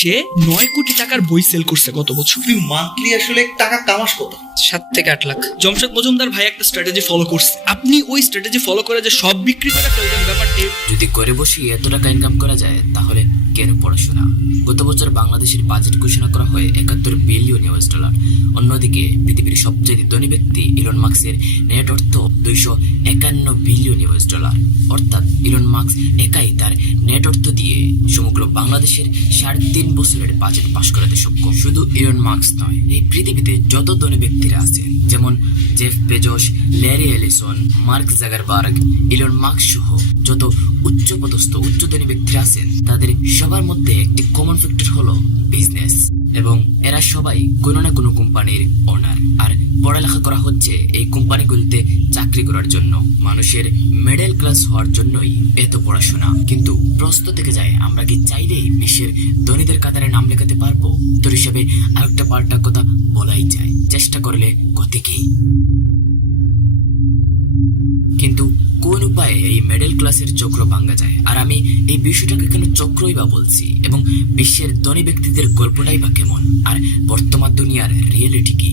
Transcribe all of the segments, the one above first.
সে নয় কোটি টাকার বই সেল করছে গত বছর। তুই মান্থলি আসলে টাকা কামাস কত সাত থেকে আট লাখ। জমশেদ মজুমদার ভাই একটা স্ট্র্যাটেজি ফলো করছে। আপনি ওই স্ট্র্যাটেজি ফলো করে যে সব বিক্রি করে ফেলবেন ব্যাপারটি যদি করে বসি এত টাকা ইনকাম করা যায় তাহলে কেন পড়াশোনা? গত বছর বাংলাদেশের বাজেট ঘোষণা করা হয় একাত্তর বিলিয়ন ইউএস ডলার অন্যদিকে পৃথিবীর সবচেয়ে ধনী ব্যক্তি ইলন মার্কসের নেট অর্থ দুইশো একান্ন বিলিয়ন ইউএস ডলার অর্থাৎ ইলন মার্কস একাই তার নেট অর্থ বাংলাদেশের সাড়ে তিন বছরের বাজেট পাশ করাতে সক্ষম। শুধু ইরন মার্কস নয়, এই পৃথিবীতে যত ধনী ব্যক্তিরা আছেন যেমন Jeff Bezos Larry Ellison Mark Zuckerberg Elon Musk সহ, যত উচ্চপদস্থ উচ্চধনী ব্যক্তিরা আছেন। তাদের সবার মধ্যে একটি কমন ফ্যাক্টর হলো বিজনেস এবং এরা সবাই কোনো না কোনো কোম্পানির ওনার আর পড়ালেখা করা হচ্ছে এই কোম্পানিগুলিতে চাকরি করার জন্য। মানুষের মিডল ক্লাস হওয়ার জন্যই এত পড়াশোনা। কিন্তু প্রশ্ন থেকে যায়, আমরা কি চাইলেই বিশ্বের ধনীদের কাতারে নাম লেখাতে পারব? তোর হিসেবে আরেকটা পাল্টা কথা বলাই যায়। চেষ্টা করলে গতি কি? কিন্তু কোন উপায়ে এই মিডল ক্লাসের চক্র ভাঙ্গা যায়। আর আমি এই বিষয়টাকে কেন চক্রই বা বলছি? এবং বিশ্বের ধনী ব্যক্তিদের গল্পটাই বা কেমন? আর বর্তমান দুনিয়ার রিয়েলিটি কি?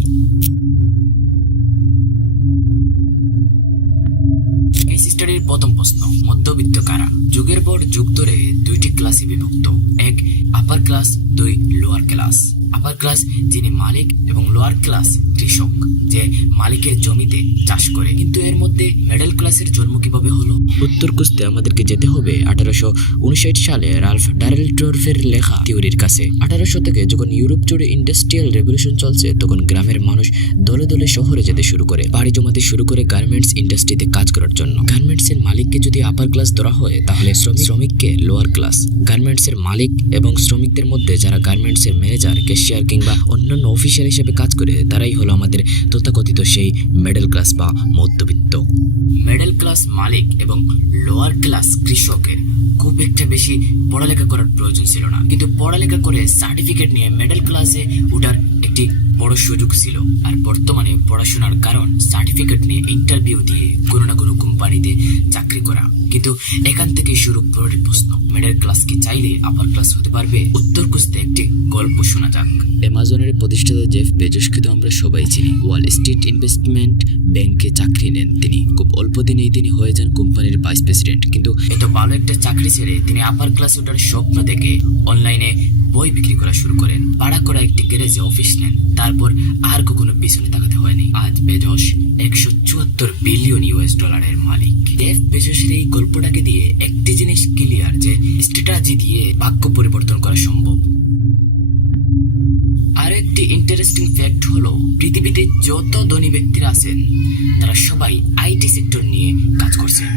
স্টাডির প্রথম প্রশ্ন, মধ্যবিত্ত কারা? যুগের পর যুগ ধরে দুইটি ক্লাসে বিভক্ত। এক আপার ক্লাস দুই লোয়ার ক্লাস আপার ক্লাস যিনি মালিক এবং লোয়ার ক্লাস কৃষক, যে মালিকের জমিতে চাষ মধ্যে মিডল ক্লাসের জন্ম কীভাবে হলো? উত্তর খুঁজতে আমাদেরকে যেতে হবে আঠারোশো উনষাট সালে রালফ ডারেলডর্ফের লেখা থিওরির কাছে। আঠারোশো থেকে যখন ইউরোপ জুড়ে ইন্ডাস্ট্রিয়াল রেভলিউশন চলছে, তখন গ্রামের মানুষ দলে দলে শহরে যেতে শুরু করে পাড়ি জমাতে শুরু করে গার্মেন্টস ইন্ডাস্ট্রিতে কাজ করার জন্য। গার্মেন্টস এর মালিককে যদি আপার ক্লাস ধরা হয়, তাহলে শ্রমিককে লোয়ার ক্লাস গার্মেন্টস এর মালিক এবং শ্রমিকদের মধ্যে যারা গার্মেন্টস এর ম্যানেজার ক্যাশিয়ার কিংবা অন্যান্য অফিসার হিসেবে কাজ করে, তারাই হলো আমাদের তথাকথিত সেই মিডল ক্লাস বা মধ্যবিত্ত। মিডল ক্লাস মালিক এবং লোয়ার ক্লাস কৃষকের খুব একটা বেশি পড়ালেখা করার প্রয়োজন ছিল না। কিন্তু পড়ালেখা করে সার্টিফিকেট নিয়ে মিডল ক্লাসে ওঠার একটি বড় সুযোগ ছিল। আর বর্তমানে পড়াশোনার কারণ সার্টিফিকেট নিয়ে ইন্টারভিউ দিয়ে কোনো না কোনো কোম্পানিতে চাকরি করা। কিন্তু এখান থেকে শুরু পরের প্রশ্ন মিডল ক্লাস কি চাইলে আপার ক্লাস হতে পারবে? উত্তর খুঁজতে একটি গল্প শোনা যাক। অ্যামাজনের প্রতিষ্ঠাতা জেফ বেজসকে তো আমরা সবাই চিনি। ওয়াল স্ট্রিট ইনভেস্টমেন্ট ব্যাংকে চাকরি নেন তিনি। খুব অল্প দিনেই তিনি হয়ে যান কোম্পানির ভাইস প্রেসিডেন্ট। কিন্তু এত ভালো একটা চাকরি ছেড়ে তিনি আপার ক্লাসে ওঠার স্বপ্ন দেখে অনলাইনে বই বিক্রি করা শুরু করেন। ভাড়া করা একটি গ্যারেজে অফিস নেন। তারপর আর কখনো পিছনে তাকাতে হয়নি। আজ বেজস একশো চুয়াত্তর বিলিয়ন ইউএস ডলারের মালিক। জেফ বেজসের এই গল্পটাকে দিয়ে একটি জিনিস ক্লিয়ার যে স্ট্র্যাটাজি দিয়ে ভাগ্য পরিবর্তন করা সম্ভব। আর একটি ইন্টারেস্টিং ফ্যাক্ট হলো, পৃথিবীতে যত ধনী ব্যক্তিরা আছেন, তারা সবাই আইটি সেক্টর নিয়ে কাজ করছেন।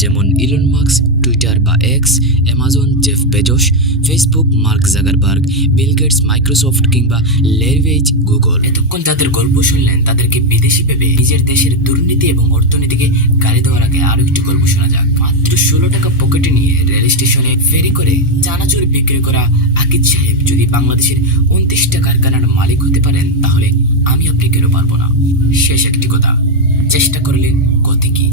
যেমন ইলন মার্কস টুইটার বা X Amazon Jeff Bezos Facebook Mark Zuckerberg Bill Gates Microsoft কিংবা লেরভেজ গুগল এতক্ষণ যাদের গল্প শুনলেন, তাদেরকে বিদেশি ভেবে নিজের দেশের দুর্নীতি এবং অর্থনীতিকে ষোলো টাকা পকেটে নিয়ে রেল স্টেশনে ফেরি করে চানাচুর বিক্রি করা আকিদ সাহেব যদি বাংলাদেশের উনত্রিশটা কারখানার মালিক হতে পারেন, তাহলে আমি আপনি কেন পারব না। শেষ একটি কথা। চেষ্টা করলে গতি কি?